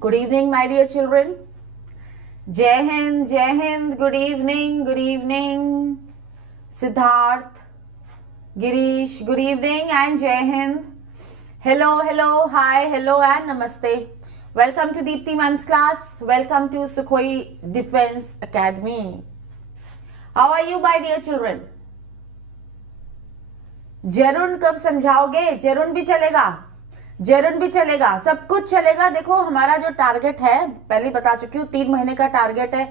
Good evening, my dear children. Jai Hind, good evening. Siddharth, Girish, good evening and Jai Hind. Hello, hi, hello and namaste. Welcome to Deepti Mam's class. Welcome to Sukhoi Defense Academy. How are you, my dear children? जरून कब समझाओगे? जरून भी चलेगा, सब कुछ चलेगा. देखो हमारा जो target है, पहले बता चुकी हूँ, 3 महीने का टारगेट है,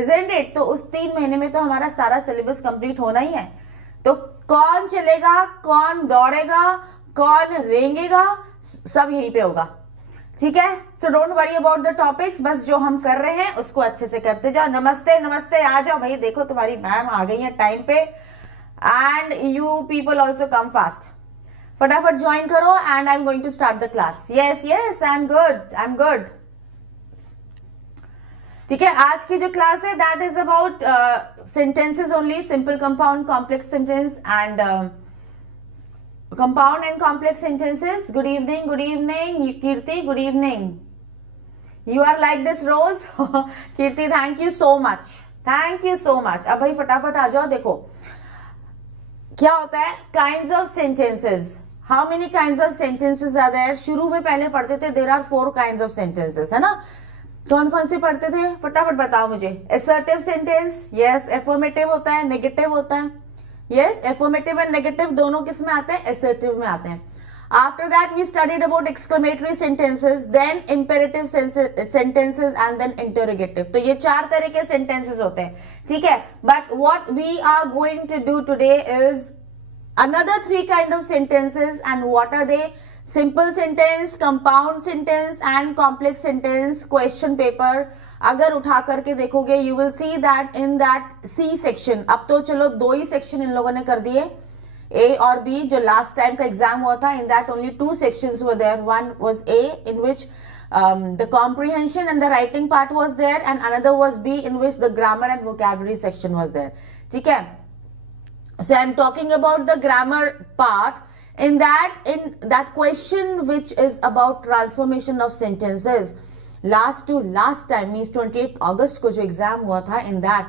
isn't it? तो उस 3 महीने में तो हमारा सारा सिलेबस कंप्लीट होना ही है. तो कौन चलेगा, कौन दौड़ेगा, कौन रेंगेगा, सब यहीं पे होगा. ठीक है? सो don't worry about the topics. बस जो हम कर रहे हैं उसको अच्छे से करते जाओ. नमस्ते, आ जाओ भाई. देखो तुम्हारी मैम आ गई है टाइम पे. And you people also come fast. फटाफट ज्वाइन करो and I am going to start the class. Yes, I am good. ठीक है, आज की जो क्लास है that is about sentences only. Simple, compound, complex sentence and compound and complex sentences. Good evening, Kirti, good evening. You are like this rose. Kirti, thank you so much. अब भाई फटाफट आ जाओ. देखो क्या होता है, kinds of sentences. How many kinds of sentences are there? शुरू में पहले पढ़ते थे there are 4 kinds of sentences, है ना? कौन से पढ़ते थे, फटाफट बताओ मुझे. assertive sentence, yes. affirmative होता है, negative होता है. Yes, affirmative and negative दोनों किस में आते हैं? assertive में आते हैं. After that we studied about exclamatory sentences, then imperative sentences and then interrogative. तो ये 4 तरह के sentences होते हैं. ठीक है, but what we are going to do today is another 3 kind of sentences. And what are they? Simple sentence, compound sentence and complex sentence. Question paper अगर उठा करके देखोगे you will see that in that C section. अब तो चलो 2 ही section in लोगों ने कर दिए, A और B. जो लास्ट टाइम का एग्जाम हुआ था, in that only 2 sections were there. One was A in which the comprehension and the writing part was there, and another was B in which the grammar and vocabulary section was there. ठीक है, so I am talking about the grammar part. In that question which is about transformation of sentences, last time means 28th August को जो exam हुआ था, in that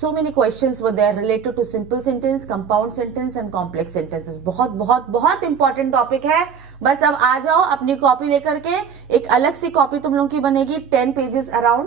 so many questions were there related to simple sentence, compound sentence and complex sentences. बहुत important topic है. बस अब आ जाओ अपनी कॉपी लेकर के. एक अलग सी कॉपी तुम लोगों की बनेगी 10 pages around,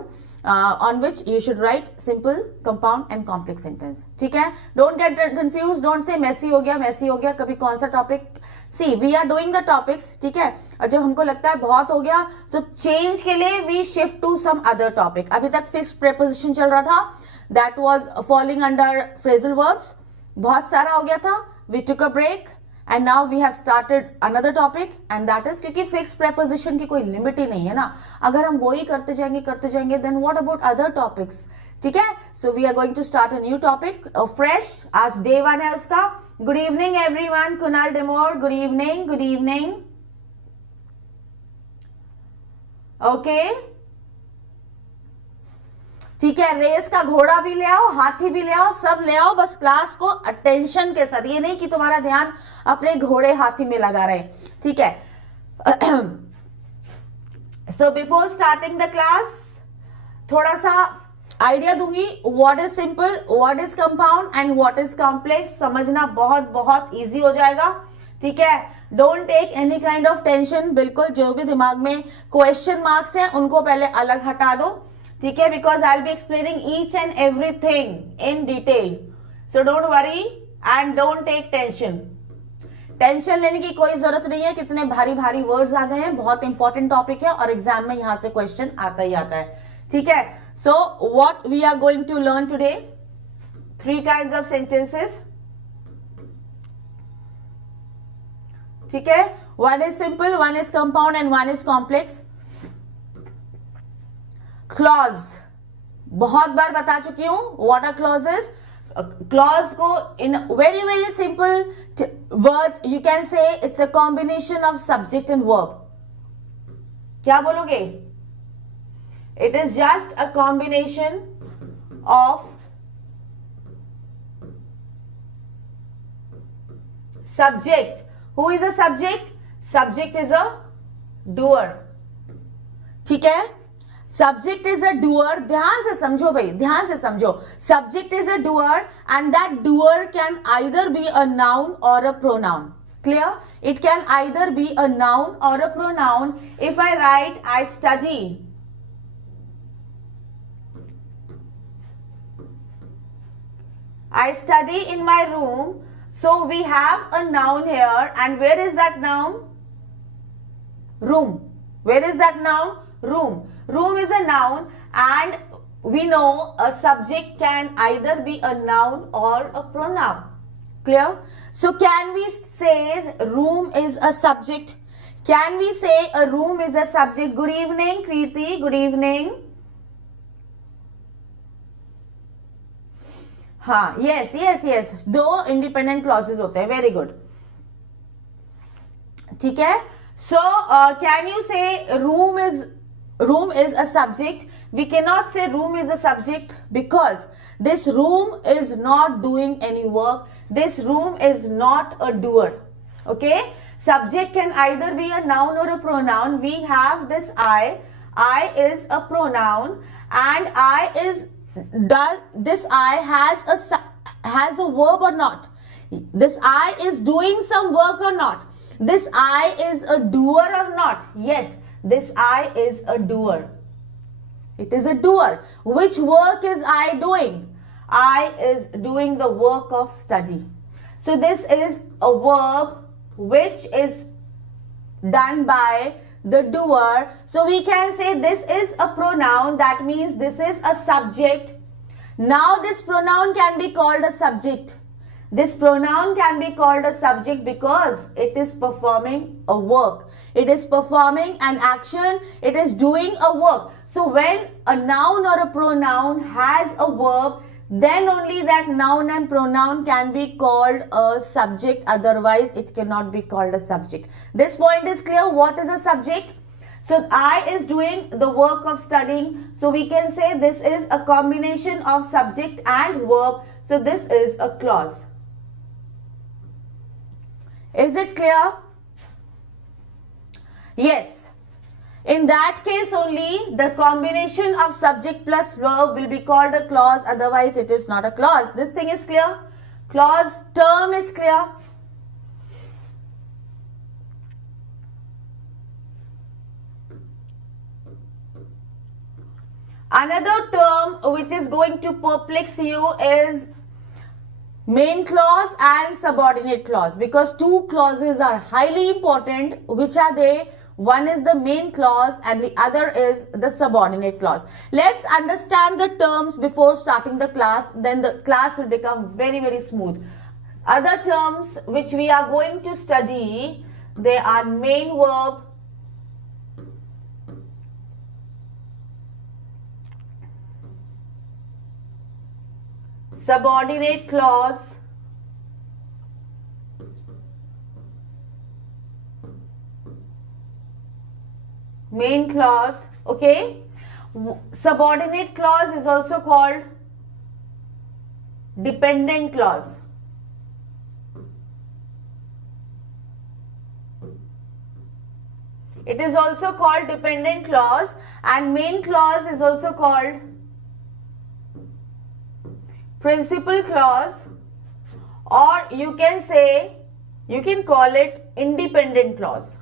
on which you should write simple, compound and complex sentence. ठीक है, don't get confused, don't say messy हो गया. कभी कौन सा topic, see we are doing the topics. ठीक है, और जब हमको लगता है बहुत हो गया तो चेंज के लिए we shift to some other topic. अभी तक fixed preposition चल रहा था, that was falling under phrasal verbs. बहुत सारा हो गया था, we took a break and now we have started another topic, and that is क्योंकि fixed preposition की कोई लिमिट ही नहीं है ना. अगर हम वही करते जाएंगे then what about other topics? ठीक है, so we are going to start a new topic, fresh. आज day 1 है उसका. Good evening everyone. Kunal Demore, good evening. Okay, ठीक है, रेस का घोड़ा भी ले आओ, हाथी भी ले आओ, सब ले आओ. बस क्लास को अटेंशन के साथ, ये नहीं कि तुम्हारा ध्यान अपने घोड़े हाथी में लगा रहे. ठीक है, so before starting the class थोड़ा सा आइडिया दूंगी. What is simple, what is compound and what is complex. समझना बहुत इजी हो जाएगा. ठीक है, don't take any kind of tension. बिल्कुल जो भी दिमाग में क्वेश्चन मार्क्स हैं उनको पहले अलग हटा दो. ठीक है, because I will be explaining each and everything in detail. So don't worry and don't take tension लेने की कोई जरूरत नहीं है. कितने भारी वर्ड्स आ गए हैं. बहुत इंपॉर्टेंट टॉपिक है और एग्जाम में यहां से क्वेश्चन आता ही आता है. ठीक है, so what we are going to learn today, 3 kinds of sentences. ठीक है, 1 is simple, 1 is compound and 1 is complex. Clause बहुत बार बता चुकी हूं. What are clauses? क्लॉज को in very simple words you can say it's a combination of subject and verb. क्या बोलोगे? It is just a combination of subject. Who is a subject? Subject is a doer. ठीक है? Subject is a doer. ध्यान से समझो भाई, ध्यान से समझो. Subject is a doer and that doer can either be a noun or a pronoun. Clear? It can either be a noun or a pronoun. If I write I study, I study in my room. So we have a noun here, and where is that noun? Room. Where is that noun? Room. Room is a noun, and we know a subject can either be a noun or a pronoun. Clear? So can we say room is a subject? Can we say a room is a subject? Good evening, Kriti. Good evening. हाँ, yes. दो independent clauses होते हैं. Very good. ठीक है? So can you say room is a subject? We cannot say room is a subject because this room is not doing any work. This room is not a doer. Okay? Subject can either be a noun or a pronoun. We have this I. I is a pronoun, and this I has a verb or not? This I is doing some work or not? This I is a doer or not? Yes, this I is a doer. It is a doer. Which work is I doing? I is doing the work of study. So this is a verb which is done by the doer. So we can say this is a pronoun. That means this is a subject. Now this pronoun can be called a subject. This pronoun can be called a subject because it is performing a work. It is performing an action. It is doing a work. So when a noun or a pronoun has a verb, then only that noun and pronoun can be called a subject. Otherwise, it cannot be called a subject. This point is clear. What is a subject? So I is doing the work of studying. So we can say this is a combination of subject and verb. So this is a clause. Is it clear? Yes. In that case only, the combination of subject plus verb will be called a clause. Otherwise, it is not a clause. This thing is clear. Clause term is clear. Another term which is going to perplex you is main clause and subordinate clause, because two clauses are highly important. Which are they? One is the main clause and the other is the subordinate clause. Let's understand the terms before starting the class. Then the class will become very, very smooth. Other terms which we are going to study, they are main verb, subordinate clause, main clause. Okay, subordinate clause is also called dependent clause. It is also called dependent clause, and main clause is also called principal clause, or you can say, you can call it independent clause.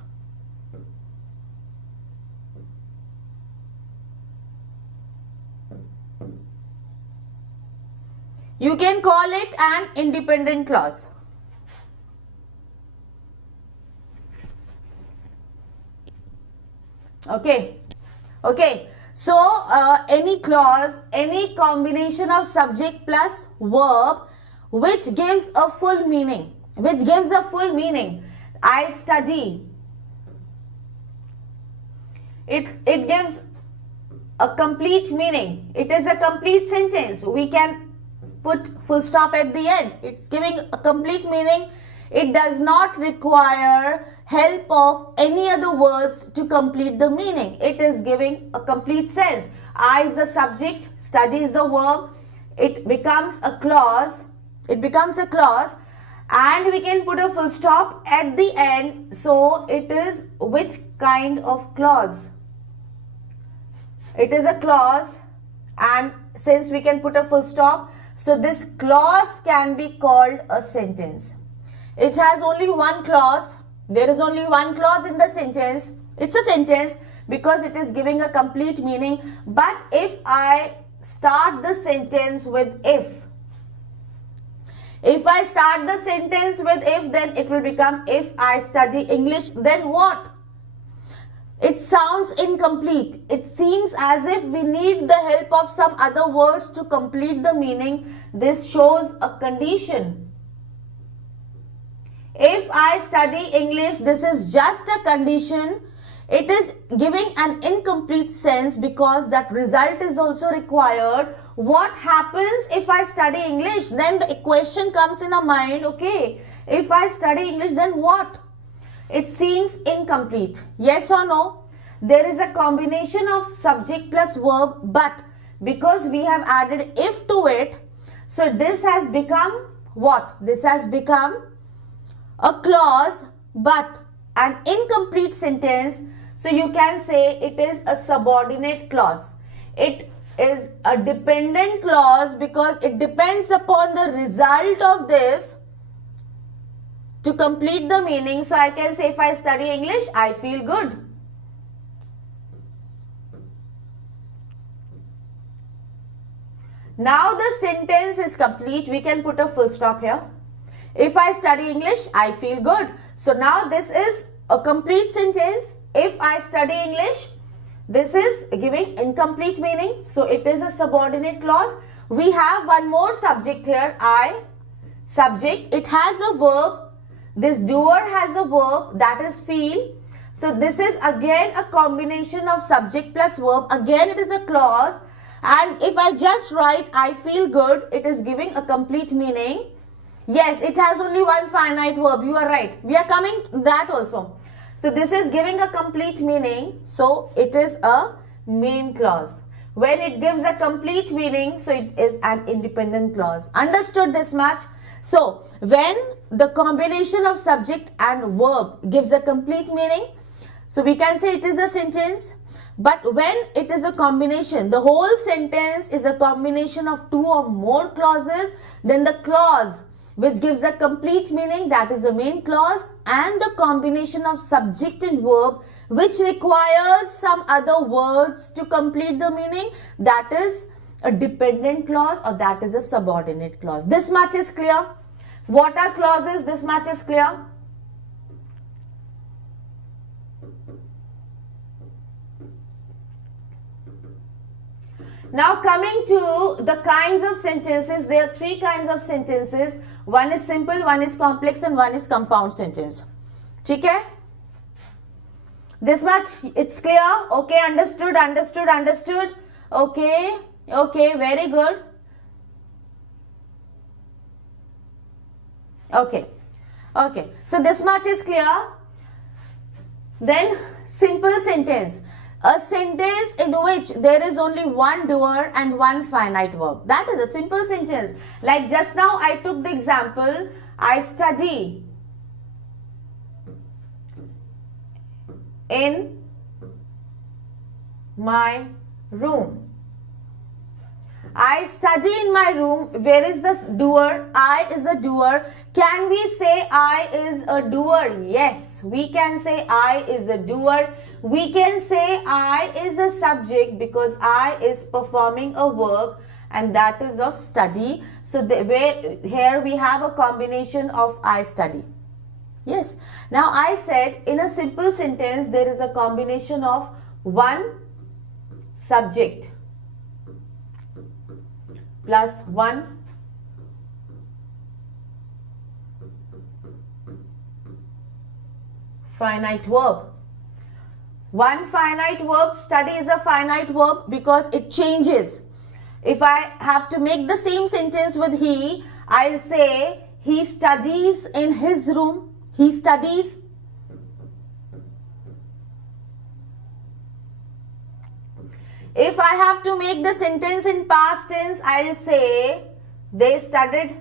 You can call it an independent clause. Okay. So any clause, any combination of subject plus verb which gives a full meaning. I study. It gives a complete meaning. It is a complete sentence. We can put full stop at the end. It's giving a complete meaning. It does not require help of any other words to complete the meaning. It is giving a complete sense. I is the subject, study is the verb. It becomes a clause. and we can put a full stop at the end. So it is which kind of clause? It is a clause, and since we can put a full stop, so this clause can be called a sentence. It has only one clause. There is only one clause in the sentence. It's a sentence because it is giving a complete meaning. But if I start the sentence with if I start the sentence with if, then it will become if I study English, then what? It sounds incomplete. It seems as if we need the help of some other words to complete the meaning. This shows a condition. If I study English, this is just a condition. It is giving an incomplete sense because that result is also required. What happens if I study English? Then the question comes in our mind, okay, if I study English, then what? It seems incomplete. Yes or no? There is a combination of subject plus verb, but because we have added if to it, so this has become what? This has become a clause, but an incomplete sentence. So you can say it is a subordinate clause. It is a dependent clause because it depends upon the result of this to complete the meaning. So I can say if I study English, I feel good. Now the sentence is complete. We can put a full stop here. If I study English, I feel good. So now this is a complete sentence. If I study English, this is giving incomplete meaning. So it is a subordinate clause. We have one more subject here, I. Subject. It has a verb. This doer has a verb, that is feel. So this is again a combination of subject plus verb. Again it is a clause. And if I just write I feel good, it is giving a complete meaning. Yes, it has only one finite verb. You are right. We are coming to that also. So this is giving a complete meaning. So it is a main clause. When it gives a complete meaning, so it is an independent clause. Understood this much? So when the combination of subject and verb gives a complete meaning, so we can say it is a sentence. But when it is a combination, the whole sentence is a combination of two or more clauses, then the clause which gives a complete meaning, that is the main clause, and the combination of subject and verb which requires some other words to complete the meaning, that is a dependent clause or that is a subordinate clause. This much is clear. What are clauses? This much is clear. Now coming to the kinds of sentences, there are three kinds of sentences. One is simple, one is complex and one is compound sentence. Okay? This much it's clear? Okay, understood, understood, understood. Okay, okay, very good. Okay, okay. So this much is clear. Then simple sentence. A sentence in which there is only one doer and one finite verb. That is a simple sentence. Like just now I took the example, I study in my room. I study in my room. Where is the doer? I is a doer. Can we say I is a doer? Yes, we can say I is a doer. We can say I is a subject because I is performing a work and that is of study. So here we have a combination of I study. Yes. Now I said in a simple sentence there is a combination of one subject plus one finite verb. One finite verb, study is a finite verb because it changes. If I have to make the same sentence with he, I'll say he studies in his room. He studies. If I have to make the sentence in past tense, I'll say they studied.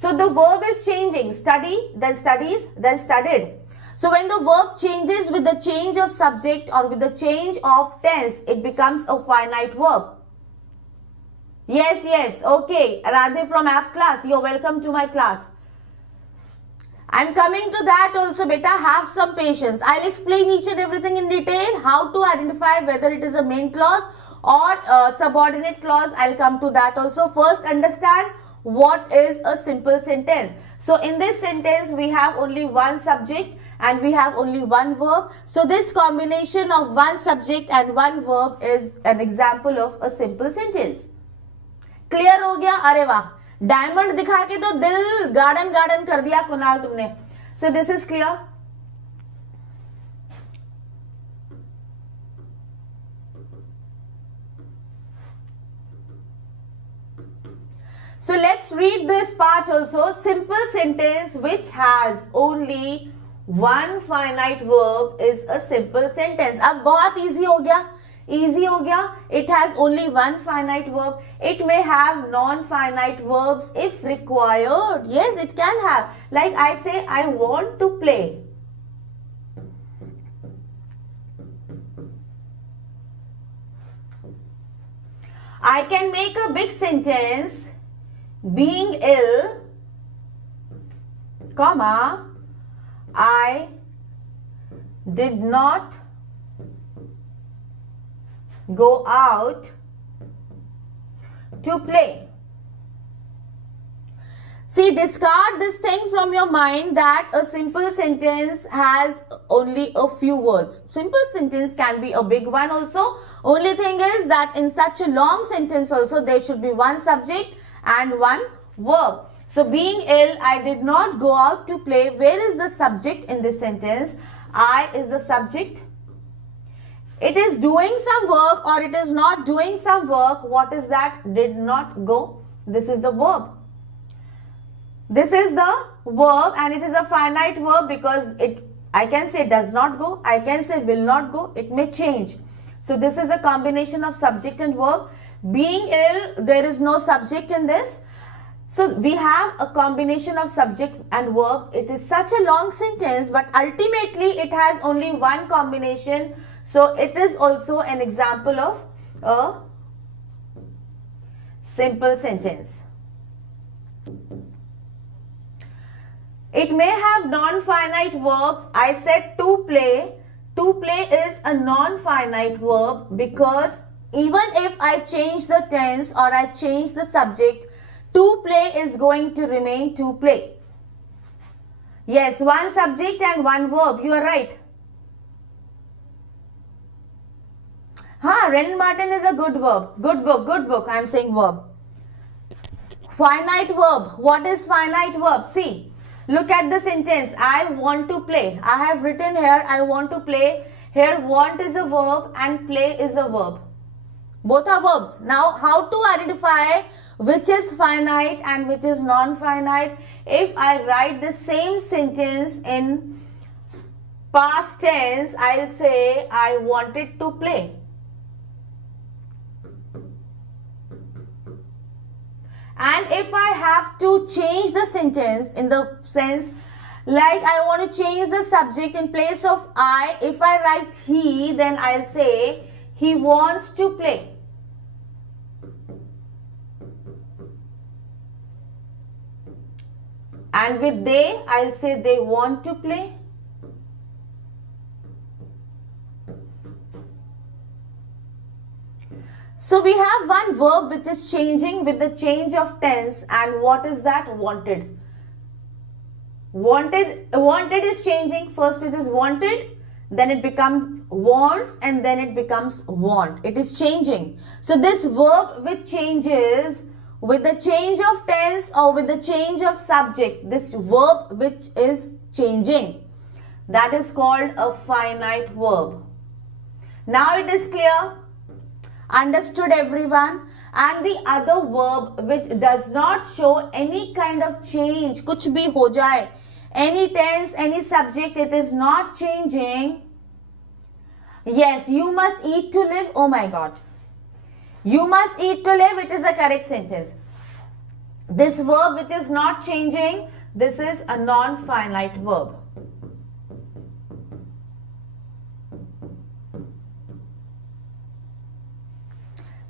So the verb is changing. Study, then studies, then studied. So when the verb changes with the change of subject or with the change of tense, it becomes a finite verb. Yes, yes. Okay. Radhe from app class, you're welcome to my class. I'm coming to that also, beta. Have some patience. I'll explain each and everything in detail. How to identify whether it is a main clause or subordinate clause. I'll come to that also. First, understand what is a simple sentence. So in this sentence, we have only one subject and we have only one verb. So this combination of one subject and one verb is an example of a simple sentence. Clear हो गया? अरे वाह, diamond दिखा के तो दिल garden garden कर दिया कुणाल तुमने. So this is clear. So let's read this part also. Simple sentence which has only one finite verb is a simple sentence. अब बहुत easy हो गया. Easy हो गया. It has only one finite verb. It may have non-finite verbs if required. Yes, it can have. Like I say, I want to play. I can make a big sentence. Being ill, comma, I did not go out to play. See, discard this thing from your mind that a simple sentence has only a few words. Simple sentence can be a big one also. Only thing is that in such a long sentence also there should be one subject and one verb. So being ill, I did not go out to play. Where is the subject in this sentence? I is the subject. It is doing some work or it is not doing some work. What is that? Did not go. This is the verb. This is the verb and it is a finite verb because I can say does not go. I can say will not go. It may change. So this is a combination of subject and verb. Being ill, there is no subject in this. So we have a combination of subject and verb. It is such a long sentence, but ultimately it has only one combination. So it is also an example of a simple sentence. It may have non-finite verb. I said to play. To play is a non-finite verb because even if I change the tense or I change the subject, to play is going to remain to play. Yes, one subject and one verb. You are right. Ren Martin is a good verb. Good book. I am saying verb. Finite verb. What is finite verb? See, look at the sentence. I want to play. I have written here, I want to play. Here, want is a verb and play is a verb. Both are verbs. Now, how to identify which is finite and which is non-finite? If I write the same sentence in past tense, I'll say I wanted to play. And if I have to change the sentence in the sense like I want to change the subject in place of I, if I write he, then I'll say he wants to play. And with they, I'll say they want to play. So we have one verb which is changing with the change of tense, and what is that? Wanted. Wanted is changing. First it is wanted, then it becomes wants, and then it becomes want. It is changing. So this verb which changes with the change of tense or with the change of subject, this verb which is changing, that is called a finite verb. Now it is clear. Understood everyone? And the other verb which does not show any kind of change, kuch bhi ho jaye, any tense, any subject, it is not changing. Yes, you must eat to live. Oh my God. You must eat to live. It is a correct sentence. This verb which is not changing, this is a non-finite verb.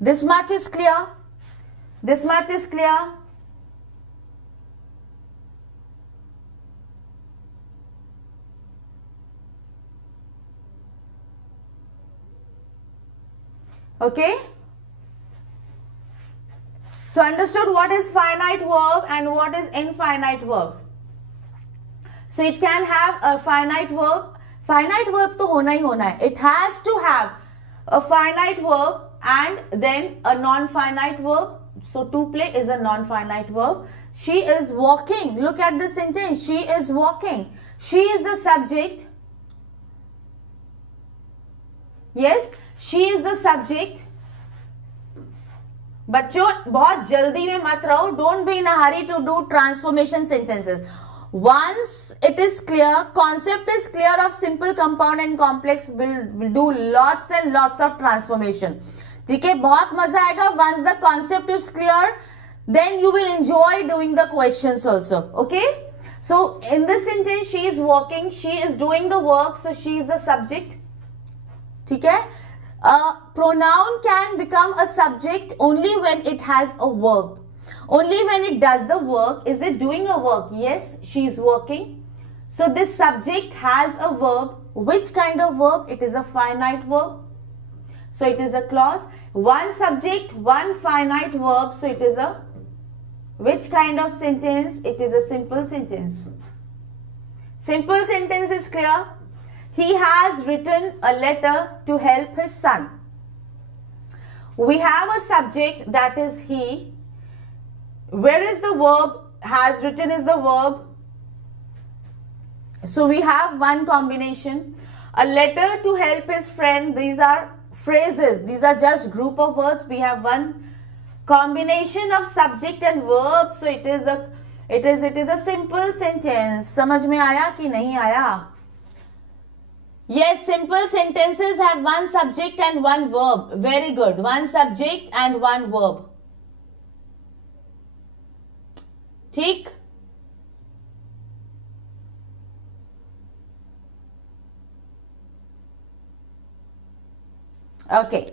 This much is clear. This much is clear. Okay. So understood what is finite verb and what is infinite verb. So it can have a finite verb. Finite verb to hona hi hona hai. It has to have a finite verb and then a non-finite verb. So to play is a non-finite verb. She is walking. Look at the sentence. She is walking. She is the subject. Yes, she is the subject. बच्चों बहुत जल्दी में मत रहो. Don't be in a hurry to do transformation sentences. Once it is clear, concept is clear of simple, compound and complex, will do lots and lots of transformation. ठीक है, बहुत मजा आएगा. Once the concept is clear, then you will enjoy doing the questions also. Okay. So in this sentence, she is walking. She is doing the work. So she is the subject. ठीक है. A pronoun can become a subject only when it has a verb. Only when it does the work. Is it doing a work? Yes, she is working. So this subject has a verb. Which kind of verb? It is a finite verb. So it is a clause. One subject, one finite verb. So it is a which kind of sentence? It is a simple sentence. Simple sentence is clear. He has written a letter to help his son. We have a subject, that is he. Where is the verb? Has written is the verb. So we have one combination. A letter to help his friend. These are phrases. These are just group of words. We have one combination of subject and verb. So it is a simple sentence. समझ में आया कि नहीं आया? Yes, simple sentences have one subject and one verb. Very good. One subject and one verb. ठीक? Okay.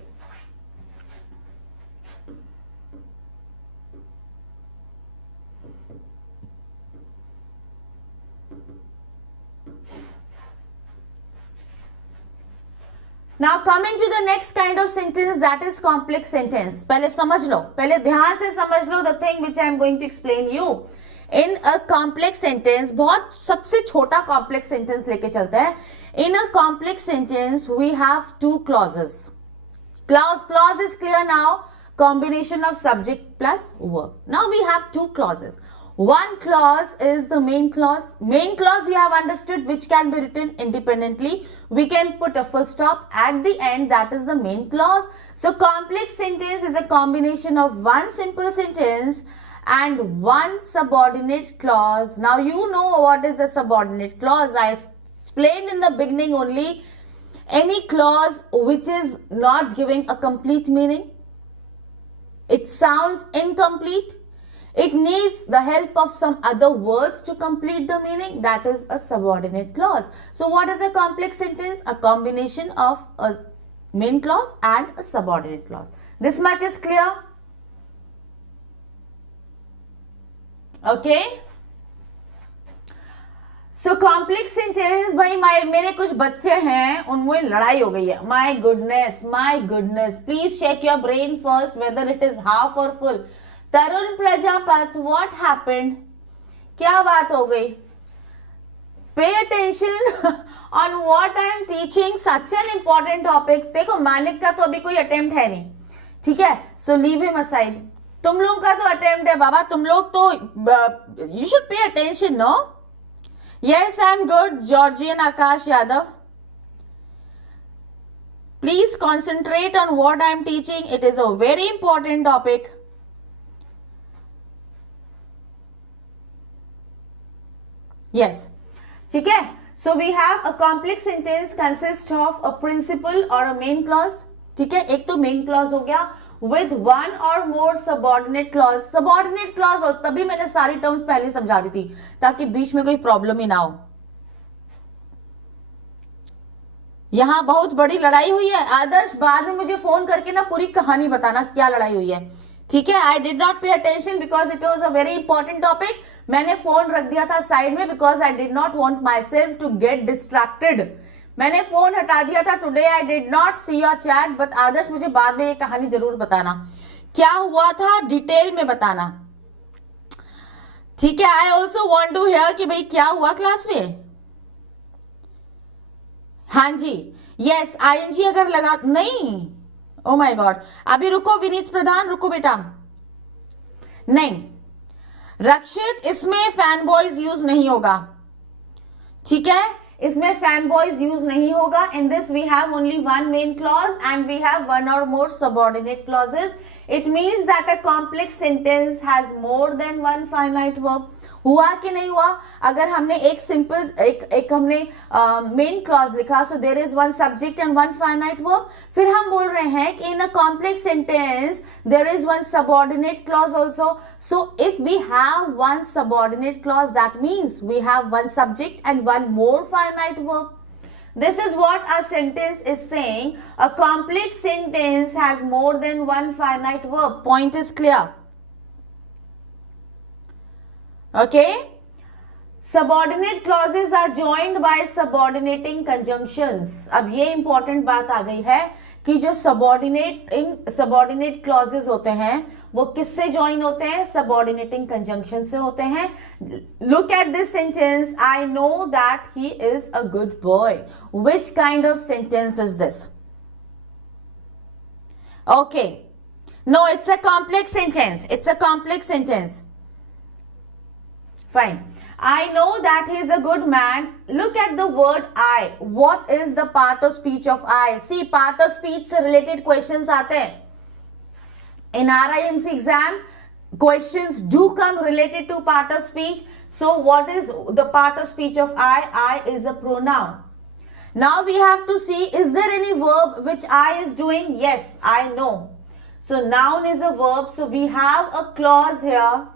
Now coming to the next kind of sentence, that is complex sentence. पहले समझ लो, पहले ध्यान से समझ लो the thing which I am going to explain you. In a complex sentence, बहुत सबसे छोटा complex sentence लेके चलते हैं. In a complex sentence, we have two clauses. Clause is clear now. Combination of subject plus verb. Now we have two clauses. One clause is the main clause. Main clause you have understood, which can be written independently. We can put a full stop at the end. That is the main clause. So complex sentence is a combination of one simple sentence and one subordinate clause. Now you know what is the subordinate clause. I explained in the beginning only. Any clause which is not giving a complete meaning. It sounds incomplete. It needs the help of some other words to complete the meaning. That is a subordinate clause. So what is a complex sentence? A combination of a main clause and a subordinate clause. This much is clear? Okay. So complex sentence, भाई मेरे कुछ बच्चे हैं उनमें लड़ाई हो गई है. My goodness. Please check your brain first whether it is half or full. Tarun Prajapat, what happened? क्या बात हो गई? Pay attention on what I am teaching. Such an important topic. देखो मानिक का तो अभी कोई attempt है नहीं, ठीक है? So leave him aside. तुम लोग का तो attempt है बाबा. तुम लोग तो you should pay attention, no? Yes, I am good. Georgian Akash Yadav. Please concentrate on what I am teaching. It is a very important topic. Yes. ठीक है? So we have a complex sentence consists of a principal or a main clause. ठीक है? एक तो main clause हो गया. with one or more subordinate clause. Subordinate clause, और तभी मैंने सारी टर्म्स पहले समझा दी थी ताकि बीच में कोई प्रॉब्लम ही ना हो. यहां बहुत बड़ी लड़ाई हुई है. आदर्श बाद में मुझे फोन करके ना पूरी कहानी बताना क्या लड़ाई हुई है, ठीक है. I did not pay attention because it was a very important topic. मैंने फोन रख दिया था साइड में because I did not want myself to get distracted. मैंने फोन हटा दिया था. Today I did not see your chat, but Adarsh मुझे बाद में ये कहानी जरूर बताना क्या हुआ था, डिटेल में बताना, ठीक है. I also want to hear कि भाई क्या हुआ क्लास में. हाँ जी, यस आईएनजी अगर लगा नहीं. ओ माय गॉड, अभी रुको विनीत प्रधान, रुको बेटा. नहीं रक्षित, इसमें फैन बॉयज यूज नहीं होगा, ठीक है. इसमें फैन बॉयज यूज नहीं होगा. In this we have only one main clause and we have one or more subordinate clauses. It means that a complex sentence has more than one finite verb. हुआ कि नहीं हुआ. अगर हमने एक simple एक हमने मेन क्लॉज लिखा, so there is one subject and one finite verb. फिर हम बोल रहे हैं कि in a complex sentence there is one subordinate clause also. So if we have one subordinate clause that means we have one subject and one more finite verb. This is what a sentence is saying. A complex sentence has more than one finite verb. Point is clear. Okay? Subordinate clauses are joined by subordinating conjunctions. अब ये important बात आ गई है कि जो subordinate clauses होते हैं वो किससे join होते हैं? Subordinating conjunction से होते हैं. Look at this sentence. I know that he is a good boy. Which kind of sentence is this? Okay. No, it's a complex sentence. It's a complex sentence. Fine. I know that he is a good man. Look at the word I. What is the part of speech of I? See, part of speech से related questions आते हैं. In RIMC exam, questions do come related to part of speech. So what is the part of speech of I? I is a pronoun. Now we have to see, is there any verb which I is doing? Yes, I know. So noun is a verb. So we have a clause here.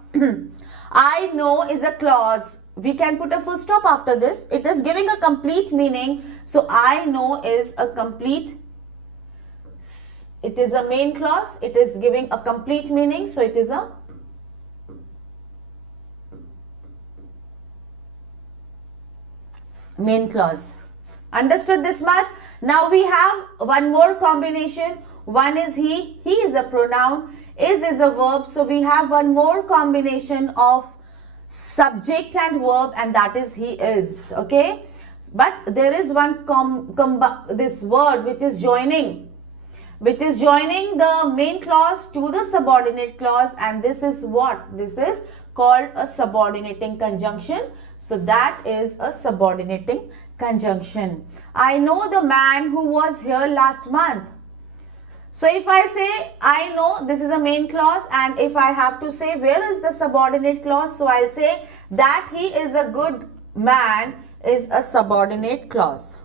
I know is a clause. We can put a full stop after this. It is giving a complete meaning. So I know is a complete. It is a main clause. It is giving a complete meaning. So it is a main clause. Understood this much? Now we have one more combination. One is he. He is a pronoun. Is a verb. So we have one more combination of subject and verb, and that is he is. Okay, but there is one this word which is joining the main clause to the subordinate clause, and this is what? This is called a subordinating conjunction. So that is a subordinating conjunction. I know the man who was here last month. So if I say I know, this is a main clause, and if I have to say where is the subordinate clause, so I'll say that he is a good man is a subordinate clause.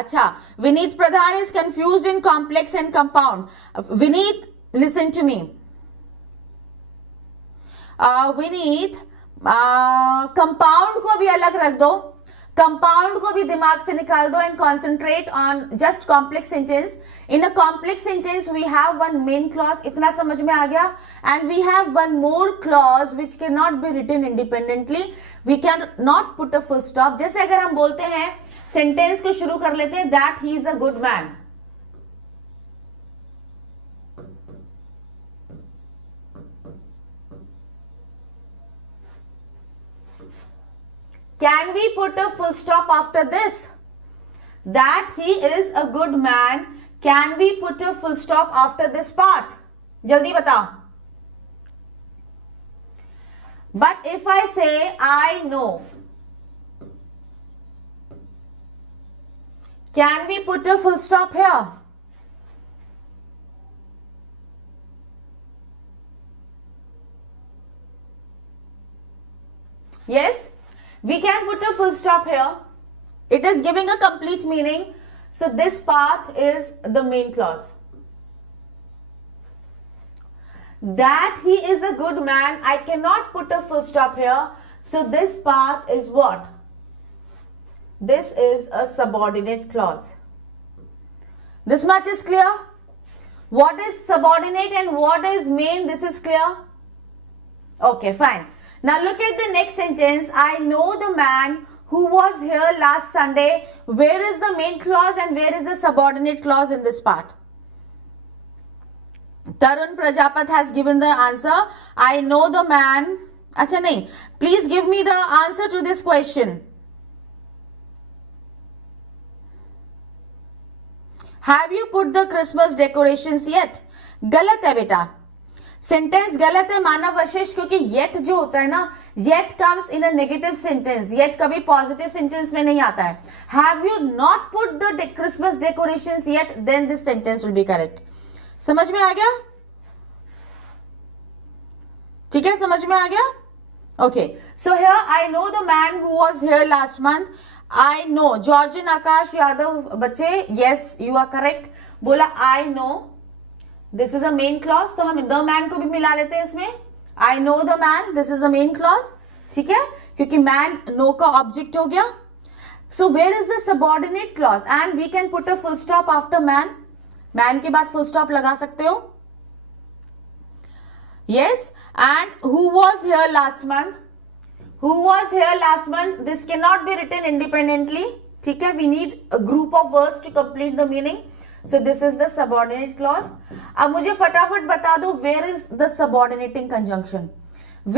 Acha, Vineet Pradhan is confused in complex and compound. Vineet, listen to me. Vineet, compound को भी अलग रख दो. Compound को भी दिमाग से निकाल दो and concentrate on just complex sentence. In a complex sentence we have one main clause. इतना समझ में आ गया. And we have one more clause which can not be written independently. We can not put a full stop. जैसे अगर हम बोलते हैं, सेंटेंस को शुरू कर लेते हैं, that he is a good man. Can we put a full stop after this? That he is a good man. Can we put a full stop after this part? जल्दी बताओ. But if I say I know, can we put a full stop here? Yes. We can put a full stop here. It is giving a complete meaning. So this part is the main clause. That he is a good man, I cannot put a full stop here. So this part is what? This is a subordinate clause. This much is clear? What is subordinate and what is main? This is clear? Okay, fine. Now look at the next sentence. I know the man who was here last Sunday. Where is the main clause and where is the subordinate clause in this part? Tarun Prajapat has given the answer. I know the man. Acha nahi. Please give me the answer to this question. Have you put the Christmas decorations yet? गलत है बेटा. Sentence गलत है मानव वशिष्ठ, क्योंकि yet जो होता है ना, yet comes in a negative sentence. Yet कभी पॉजिटिव सेंटेंस में नहीं आता है. Have you not put the Christmas decorations yet, then this sentence will be correct. समझ में आ गया? ठीक है, समझ में आ गया? Okay, so here I know the man who was here last month. I know. जॉर्जिन आकाश यादव बच्चे, यस यू आर करेक्ट. बोला I know. This is a main clause, तो हम द मैन को भी मिला लेते हैं इसमें. I know the man, this is the main clause. ठीक है, क्योंकि मैन नो का ऑब्जेक्ट हो गया. So where is the subordinate clause? And we can put a full stop after man. Man के बाद फुल स्टॉप लगा सकते हो. Yes. And who was here last month? Who was here last month? This cannot be written independently. ठीक है, we need a group of words to complete the meaning. So this is the subordinate clause. अब मुझे फटाफट बता दो, where is the subordinating conjunction?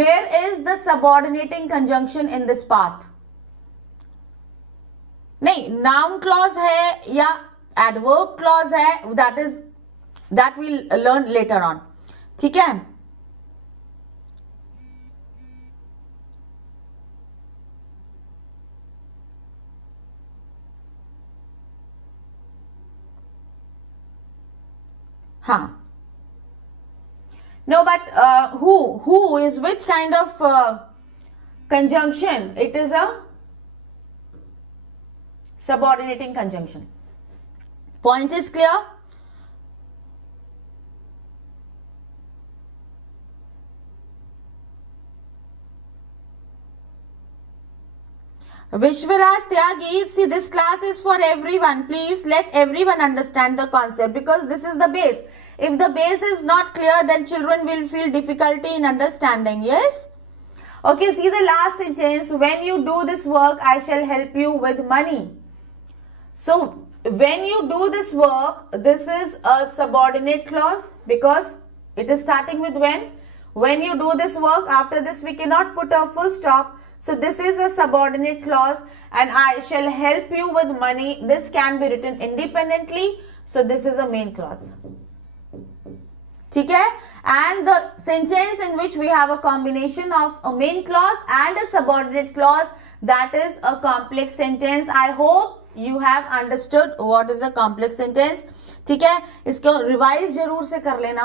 Where is the subordinating conjunction in this part? नहीं, noun clause है या adverb clause है, that we'll learn later on. ठीक है. Huh. No, but who is which kind of conjunction? It is a subordinating conjunction. Point is clear? Vishwaraj Tyagi, see, this class is for everyone. Please let everyone understand the concept, because this is the base. If the base is not clear, then children will feel difficulty in understanding. Yes? Okay, see the last sentence. When you do this work, I shall help you with money. So, when you do this work, this is a subordinate clause because it is starting with when. When you do this work, after this we cannot put a full stop. So this is a subordinate clause, and I shall help you with money. This can be written independently. So this is a main clause. Okay? And the sentence in which we have a combination of a main clause and a subordinate clause, that is a complex sentence. I hope you have understood what is a complex sentence. ठीक है, इसको revise जरूर से कर लेना,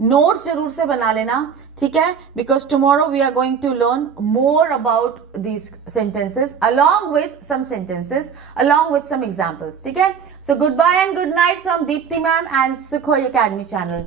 notes जरूर से बना लेना. ठीक है, because tomorrow we are going to learn more about these sentences along with some sentences, along with some examples. ठीक है, so goodbye and good night from Deepti Mam and Sukhoi Academy channel.